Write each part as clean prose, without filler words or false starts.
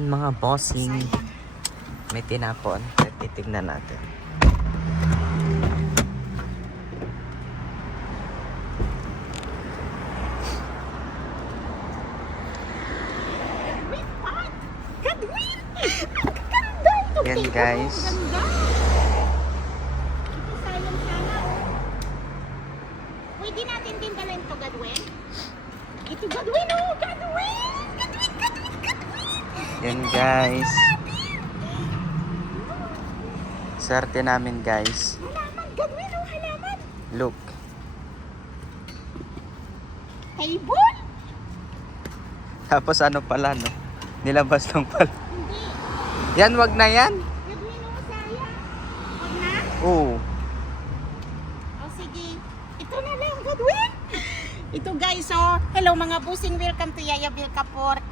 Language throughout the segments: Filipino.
Ayun mga bossing. May tinapon. Titignan natin. Yan guys. Ito sayang sana oh. Pwede natin din dalhin to, Godwin. Ito Godwin oh, Godwin! Yan guys. Swerte namin guys. Halaman, Godwin oh, halaman. Look. Table? Tapos ano pala no? Nilabas lang pala. Hindi. Yan, wag na yan. Godwin oh, sayang. Huwag na? Oo. O sige. Ito na lang, Godwin. Ito guys, oh. Hello mga busing. Welcome to Yaya Vilca Pork.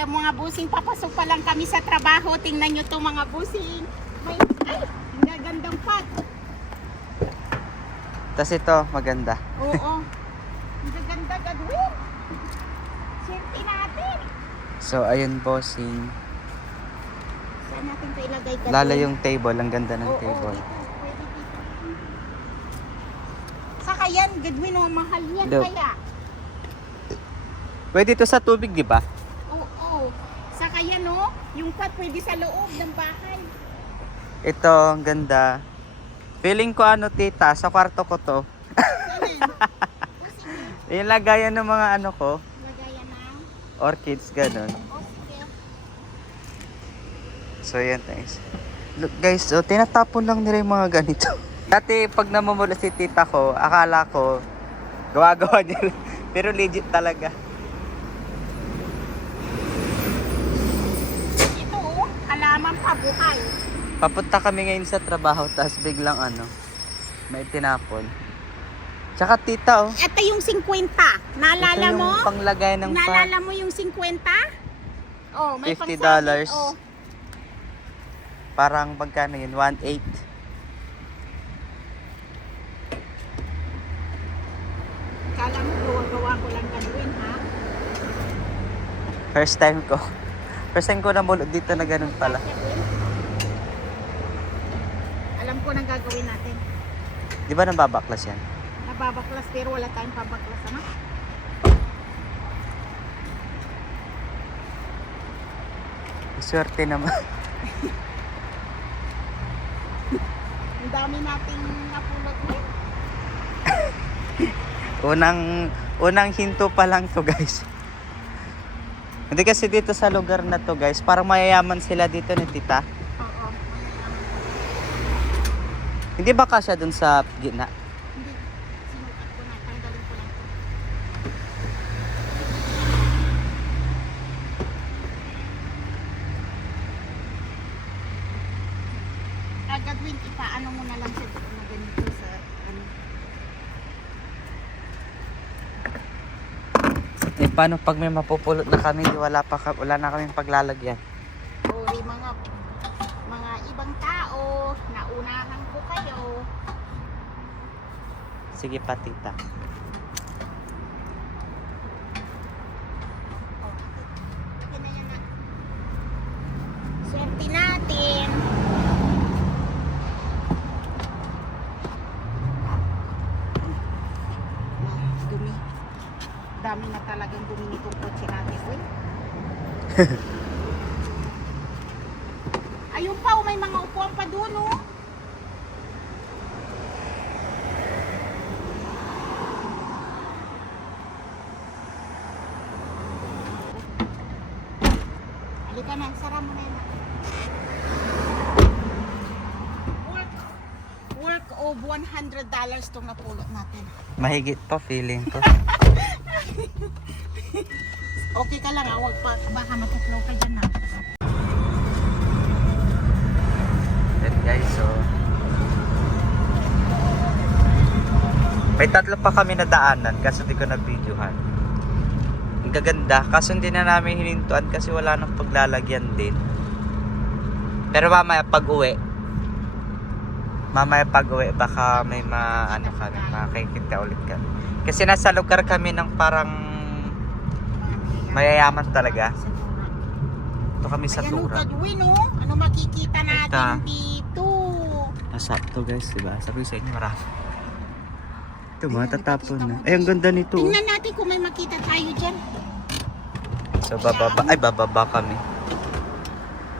Mga busing, papasok pa lang kami sa trabaho. Tingnan nyo to mga busing. May, ay, ang gagandang pot. Tapos ito, maganda. Oo. Ang gaganda, Godwin. Swerte natin. So, ayun bossing. Saan natin ito ilagay, Godwin? Lalo yung table. Ang ganda ng Oo, table. dito. Pwede dito. Saka yan, Godwin, oh, mahal yan Look. kaya. Pwede ito sa tubig, di ba? Oo. Saka yan, oh, yung pot pwede sa loob ng bahay. Ito, ang ganda. Feeling ko ano tita, sa kwarto ko to. Yung lagayan ng mga ano ko, Lagayan ng... orchids, ganun. O, sige. So yan guys. Look guys, oh, tinatapon lang nila yung mga ganito. Dati pag namumula si tita ko, akala ko gawa-gawa niya. Pero legit talaga. Ito, oh, halaman pa buhay. Papunta kami ngayon sa trabaho, tapos biglang ano, may tinapon. Tsaka tita oh. Ito yung 50. Naalala Ito yung mo? panglagay ng Naalala mo yung 50? Oh, may $50. pangsabit, oh. Parang magkano yun? 1.8. Kala mo, gawa-gawa ko lang Godwin, ha? First time ko. First time ko namulot dito na ganun pala. Alam ko nang gagawin natin. Di ba nababaklas yan? Nababaklas pero wala tayong pabaklas, ano? Swerte naman. Ang dami nating napulot ngayon. Unang hinto pa lang to guys. Hindi kasi dito sa lugar na to guys, parang mayayaman sila dito ni tita. Oo. Hindi ba kasya dun sa gitna? Hindi. Sinukat ko na. Tanggalin ko lang to. Godwin, ipaano mo na lang siya na ganito sa ano. Eh paano pag may mapupulot na kami, wala na kaming paglalagyan. Uri mga ibang tao, naunahan ko kayo. Sige pa tita. Oh, yun na yun na. Swerte natin. Dumi. Dami na talagang dumi nitong kotse natin. Uy. Ayun pa, oh, may mga upuan pa doon, oh. Halika na, sara mo na yun. Work of $100 itong napulot natin. Mahigit pa feeling ko. Okay ka lang, huwag pa, baka matuklaw ka dyan, ha. Then guys, so may tatlo pa kami na daanan kasi di ko na videohan. Ang gaganda, kaso hindi na namin hinintuan kasi wala nang paglalagyan din. Pero mamaya pag uwi baka may makikita ulit kami. Kasi nasa lugar kami ng parang mayayaman talaga. sakto kami sa Ayan, tura. Godwin, oh. Ano makikita natin Ito. dito? Masakto guys, diba? Sabi ko sa inyo marami. Ito, Ayan, matatapon ipakita na. mo Ay, ang ganda nito. oh. Tingnan natin kung may makita tayo dyan. So, bababa kami.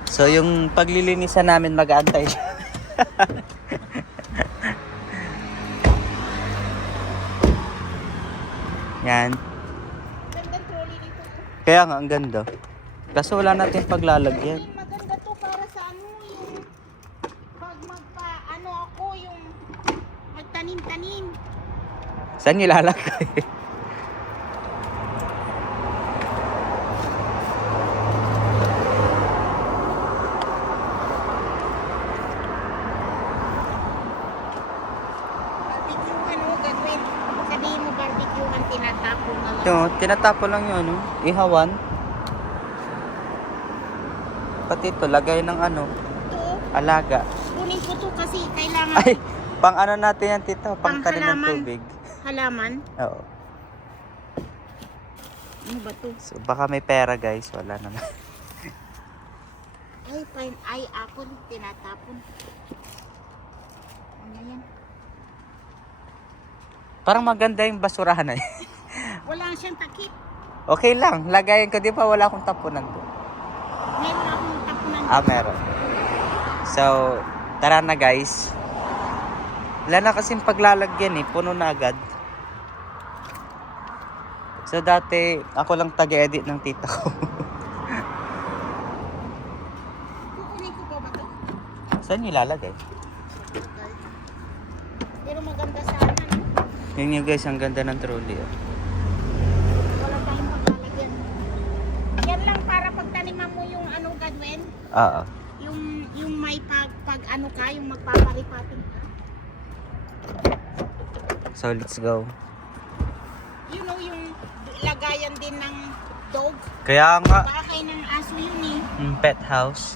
So, yung paglilinisan namin, mag-aantay siya. Yan. Gandang trolley dito. Kaya nga, ang ganda. Kaso wala natin paglalagyan. Maganda to para sa ano, yung pag ako, yung magtanim-tanim. Saan nilalagay? Barbecue, Godwin. Sabihin mo barbecue ang tinatapon na lang. Ito, tinatapon lang yun, ano? Ihawan. Pati ito, lagay ng ano, Ito, alaga. kunin ko to kasi kailangan Ay, pang ano natin yan, tita? Pang Pang tanim ng halaman. tubig. halaman. Oo. Ano ba to? So, baka may pera, guys. Wala naman. Ay, fine. Ay, ako tinatapon. Ano yan? Parang maganda yung basurahan na yun. Wala siyang takip. Okay lang. Lagayan ko. Di ba wala akong tapunan to? Meron akong tapunan. Meron. So, tara na, guys. Wala na kasing paglalagyan eh. Puno na agad. So, dati, ako lang taga-edit ng tita ko. Kukunin ko pa ba to? Saan nyo ilalagay? Pero maganda sana. No? Yun yung guys, ang ganda ng trolley. Oh. Wala tayong paglalagyan. Yan lang para pagtaniman mo yung ano, Godwin. Oo. Yung may pag ano ka, yung magpaparipating ka. So, let's go. You know, yung lagayan din ng dog. Kaya nga, Bahay ng aso yun eh. pet house.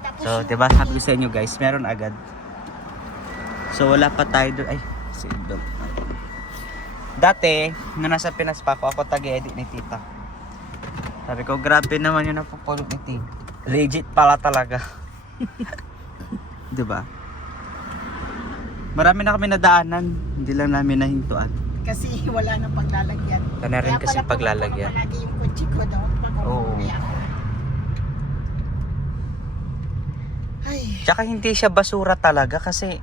Tapos So, yung- diba sabi ko sa inyo guys, meron agad. So, wala pa tayo doon. Ay, dog. Dati, nung nasa Pinas pa ako tag-edit ni tita. Sabi ko, grabe naman yung napupulot ni tita. Legit pala talaga. Diba? Marami na kami nadaanan. Hindi lang namin nahintuan. Kasi wala nang paglalagyan. Wala na rin kasi paglalagyan. Kaya pala yung kutsi ko daw. Oo. Ay, Tsaka hindi siya basura talaga kasi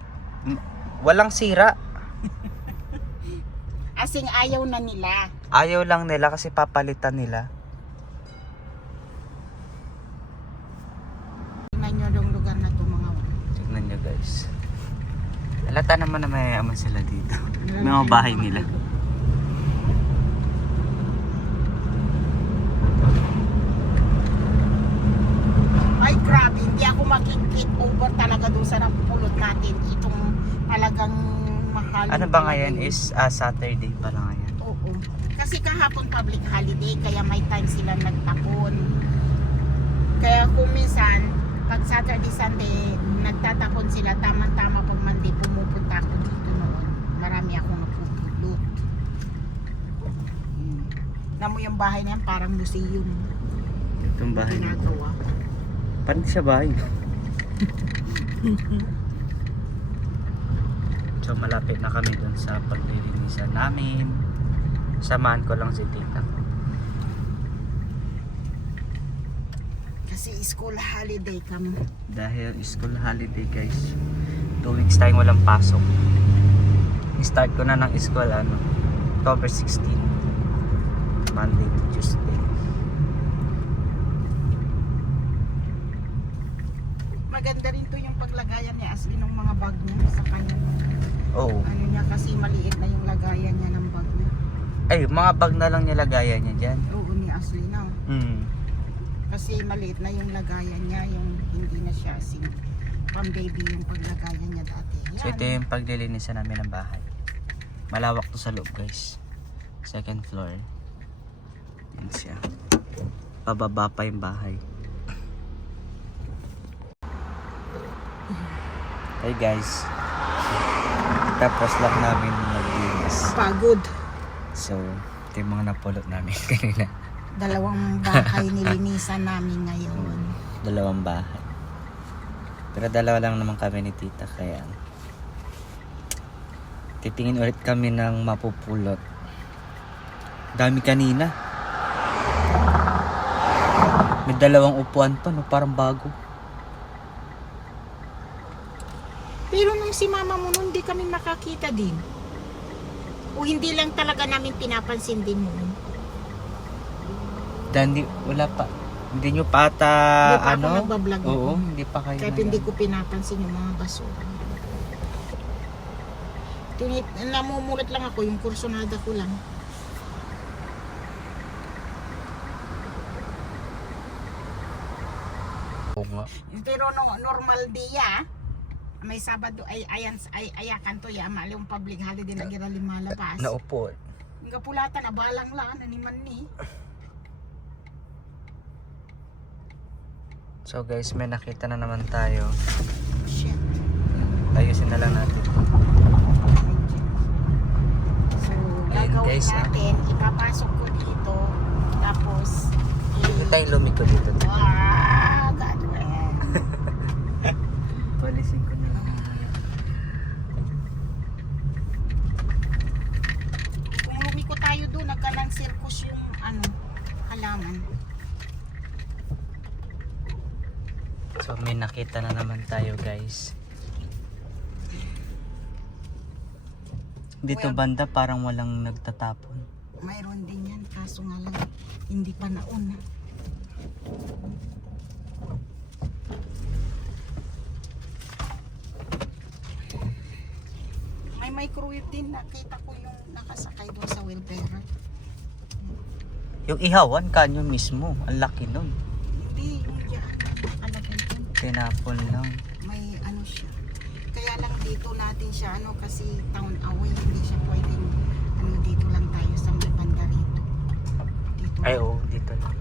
walang sira. asing ayaw na nila. Ayaw lang nila kasi papalitan nila. Tingnan nyo yung lugar na to mga Tignan nyo guys. Halata naman na mayayaman sila dito. May mga bahay nila. Ay grabe, hindi ako makikit over talaga doon sa napulot natin. Itong talagang mahal. Ano ba ngayon is Saturday pala ngayon. Oo. Kasi kahapon public holiday, kaya may time sila nagtapon. Kaya kung minsan, pag Saturday, Sunday, nagtatapon sila, tama-tama pag Monday, pumupunta ako dito noon. Marami akong napupulot. Namo yung bahay na yan, parang museum. Itong bahay. Ginagawa. Parang siya bahay. So malapit na kami dun sa paglilinisan namin. Samahan ko lang si tita. Kasi school holiday kami. Dahil school holiday guys. 2 weeks tayong walang pasok. Start ko na ng school October 16. Monday to Tuesday. Maganda rin to yung paglagayan niya as in ng mga bag niya sa kanya. Oh. Ano niya kasi maliit na yung lagayan niya ng bag niya. Ay, mga bag na lang nilagayan niya dyan. Oo, ni Ashley na. Kasi maliit na yung lagayan niya, yung hindi na siya asing pang baby yung paglagayan niya dati. Yan. So ito yung paglilinisan namin ng bahay. Malawak to sa loob guys. Second floor. Yan siya. Pababa pa yung bahay. Hey guys. Tapos lang namin maglinis. Pagod. So ito yung mga napulot namin kanina. Dalawang bahay nilinisan namin ngayon. Dalawang bahay. Pero dalawa lang naman kami ni tita, kaya titingin ulit kami ng mapupulot. Dami kanina. May dalawang upuan pa, no? Parang bago. Pero nung si mama mo nun, hindi kami makakita din. O hindi lang talaga namin pinapansin din mo. Dahil wala pa. Hindi nyo pa ata, Hindi pa ako ano? nagbablog. Oo, hindi pa kayo. Kahit hindi ko pinapansin yung mga basura. Namumulat lang ako, yung kursonada ko lang. Oo nga. Pero no, normal dia, may Sabado ay ayakan to ya, mali yung public holiday na gira limalabas. Naupo. Ang kapulatan na balang la, naniman ni. So guys, may nakita na naman tayo. Shit. Ayusin na lang natin. So, Ayan, gagawin guys, natin, ipapasok ko dito, tapos, Huwag tayong lumiko dito. God willing. Palisin ko na lang. Kung lumiko tayo doon, nagkalang circus yung halaman. So may nakita na naman tayo guys. Dito Well, banda parang walang nagtatapon. Mayroon din yan, kaso nga lang, hindi pa nauna. May microwave din, nakita ko yung nakasakay doon sa wheelbarrow. Yung ihawan kanyon mismo, ang laki nun. Hindi, yung dyan, nakalagay doon. Tinapon lang. May ano siya. Kaya lang dito natin siya, kasi town away, hindi siya pwedeng, dito lang tayo sa may banda rito. Dito Ay lang. oo, dito lang.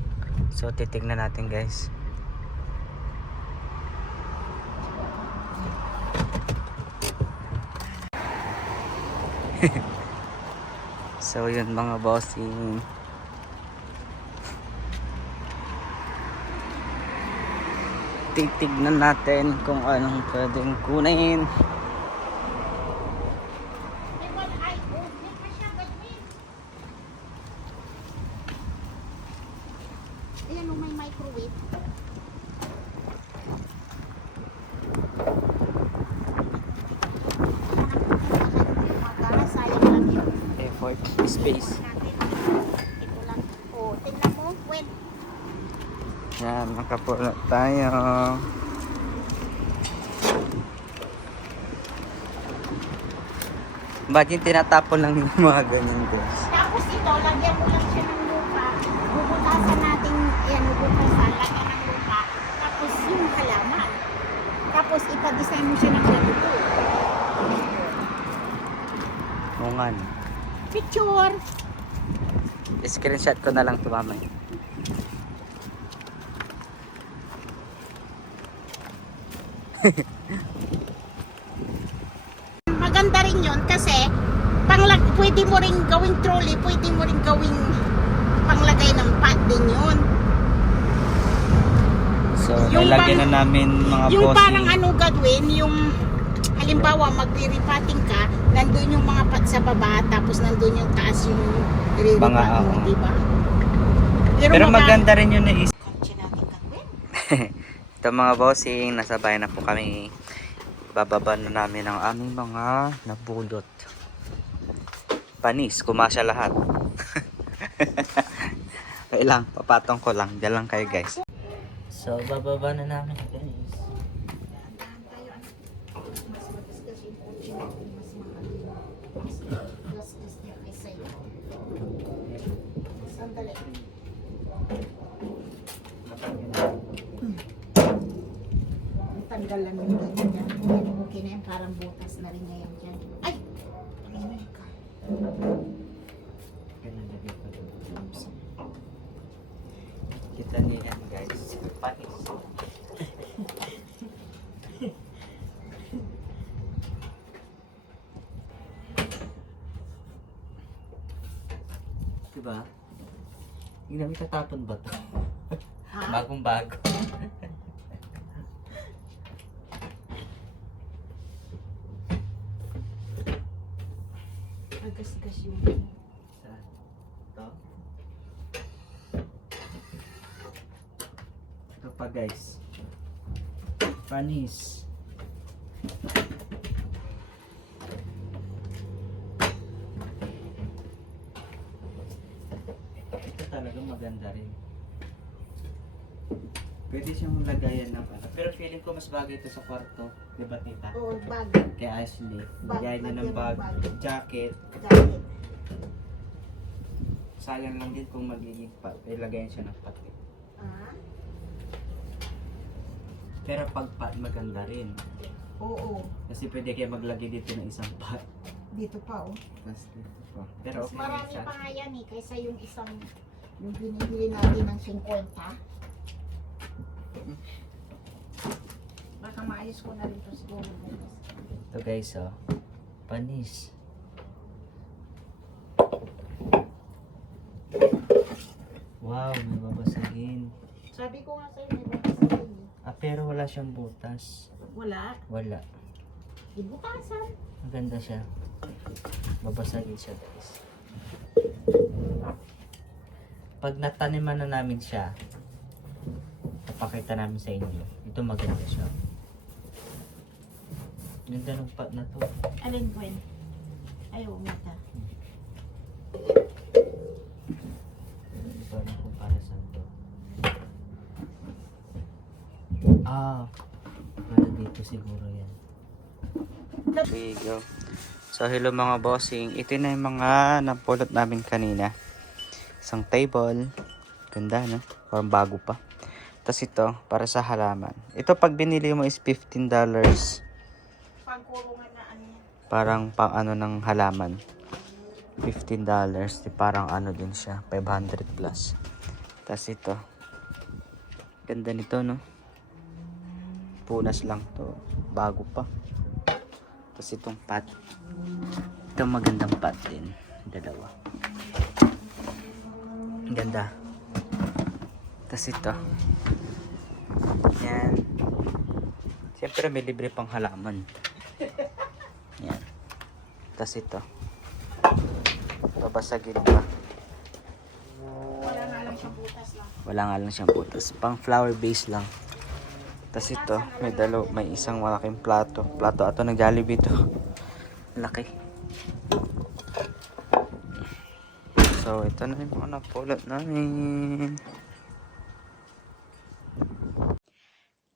So titignan natin guys. So yun mga bossing. Titignan natin kung anong pwedeng kunin. May one eye, may pa siya, Godwin. Ayan, may microwave. Sayang lang yun. Effort, space. Ito lang. Oh, tingnan mo. When Yan, makapulot tayo. Ba't yung tinatapon lang yung mga ganyan guys? tapos ito, lagyan mo lang siya ng lupa. Bubutasan natin, yan, bubutasan, lagyan ng lupa. Tapos yung halaman. Tapos ipa-design mo siya ng ganito. Oo nga. No. Picture! Screenshot ko na lang ito mamaya. Maganda rin yun kasi pwede mo rin gawing trolley, pwede mo rin gawing panglagay ng pot din yun. So, Yung nalagyan na namin mga Yung bossing. parang Godwin, yung halimbawa magre-repotting ka, nandun yung mga pot sa baba, tapos nandun yung taas yung re-repot Mga, mo, oo. diba? Pero maganda rin yun na is. Kotse natin, Godwin. Ito mga bossing, nasa bahay na po kami. Bababa na namin ang aming mga nabulot. Panis, kumasya lahat. Okay lang, papatong ko lang. Diyan lang kayo guys. So, bababa na namin guys. Dahan tayo, mas magasgas yung kotse natin, mas mahal. Mas gasgas niya kaysa yun. Sandali. Tanggal lang yung ganyan dyan. Okay na yan, parang butas na rin ngayon dyan. Ay! Panginoy ka. Kita niyo yan guys. Panis. Diba? Tingnan mo, itatapon ba to? Ha? Bagong bago. Agas-gas yung... Saan? Ito? Ito pa guys. Panis. Ito talaga maganda rin. Pwede siyang lagayan ng ano. Pero feeling ko mas bagay ito sa kwarto. Di ba tita? Oo, bag. Kay Ashley. Bag, Lagayan niya ng lagyan ng bag, bag. jacket. Jacket. Sayang lang din kung magiging lagayan siya ng pati. Ah? Pero pag pat maganda rin. Oo. Kasi pwede kayo maglagay dito ng isang pot. Dito pa, oh. Tapos dito pa. Pero Mas okay lang marami siya. pa nga yan eh, kaysa yung isang, yung binibili natin ng 50. Baka maayos ko na rin ito siguro. Ito guys, oh. Panis. Wow, may babasagin. Sabi ko nga sa'yo, may babasahin eh. Pero wala siyang butas. Wala. Wala. Ibutasan. Maganda siya. Babasagin siya guys. Pag nataniman na namin siya, papakita namin sa inyo. Ito maganda siya. Ganda ng pot na to. Alin, Gwen? Ay, umita. Parang kung para saan to. Para dito siguro yan. There you go. So hello mga bossing. Ito na yung mga napulot namin kanina. Isang table. Ganda no? Parang bago pa. Tapos ito, para sa halaman. Ito pag binili mo is $15. Pangkurungan na ano yan. Parang pang ano ng halaman. $15. Di parang ano din siya. 500 plus. Tapos ito. Ganda nito no? Punas lang to. Bago pa. Tapos itong pot. Itong magandang pot din. Dalawa. Ang ganda. Tapos ito. Yan. Siyempre may libre pang halaman. Yan. Tapos ito. Babasagin pa. Wala nga lang siyang butas lang. Wala nga lang siyang butas. Pang flower base lang. Tapos ito, may isang malaking plato. Plato ato ng Jollibee ito. Laki. So, ito na yung mga napulot namin.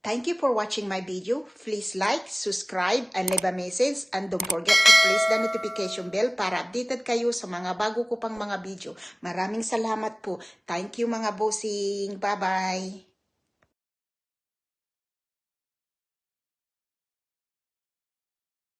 Thank you for watching my video. Please like, subscribe, and leave a message. And don't forget to press the notification bell para updated kayo sa mga bago ko pang mga video. Maraming salamat po. Thank you mga bossing. Bye-bye.